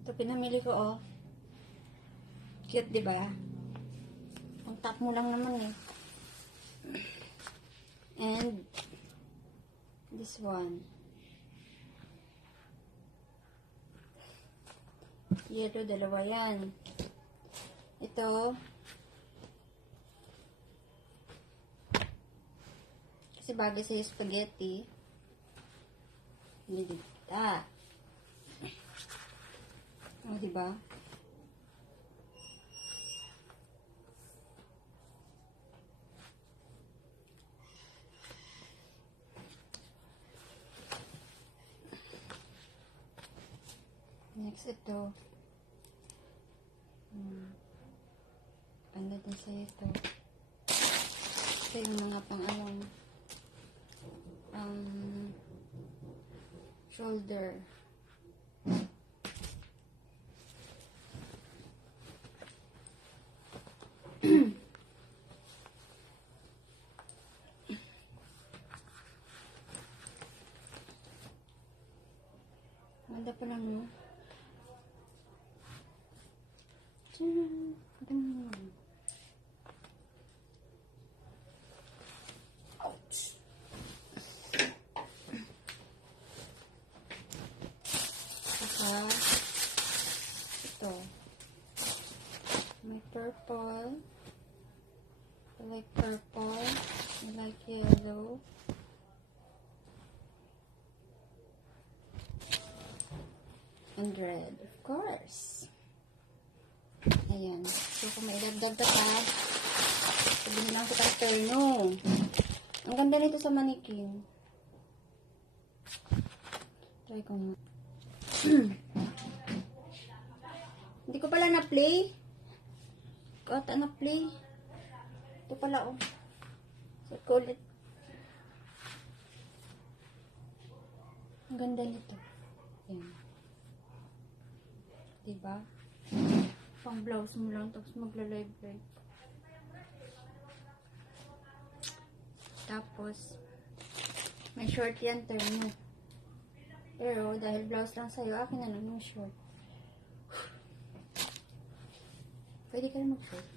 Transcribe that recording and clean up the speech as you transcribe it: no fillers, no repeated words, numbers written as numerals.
Ito pinamili ko, oh. Cute, diba? Ang top mo lang naman, eh. And, this one. Yellow, dalawa yan. Ito, kasi bagay sa'yo spaghetti. Hindi dita. O, diba? Next, ito. Ganda din sa'yo ito. Ito yung mga pang-along shoulder. Ganda pa lang, no? Ouch. Saka, ito. May purple. I like purple. I like yellow. And red, of course. Ayan. So, kung may idagdag ka pa, sabihin lang kita terno. Ang ganda nito sa manikin. Try ko nga. Hindi ko pala na-play. Kata na-play. Ito pala, oh. So, ulit. Ang ganda nito. Ayan. Diba? Pang blouse mo lang, tapos magla-live-live. Tapos, may short yan, terno. Pero, dahil blouse lang sa'yo, akin na lang yung short. Pwede ka rin mag-short.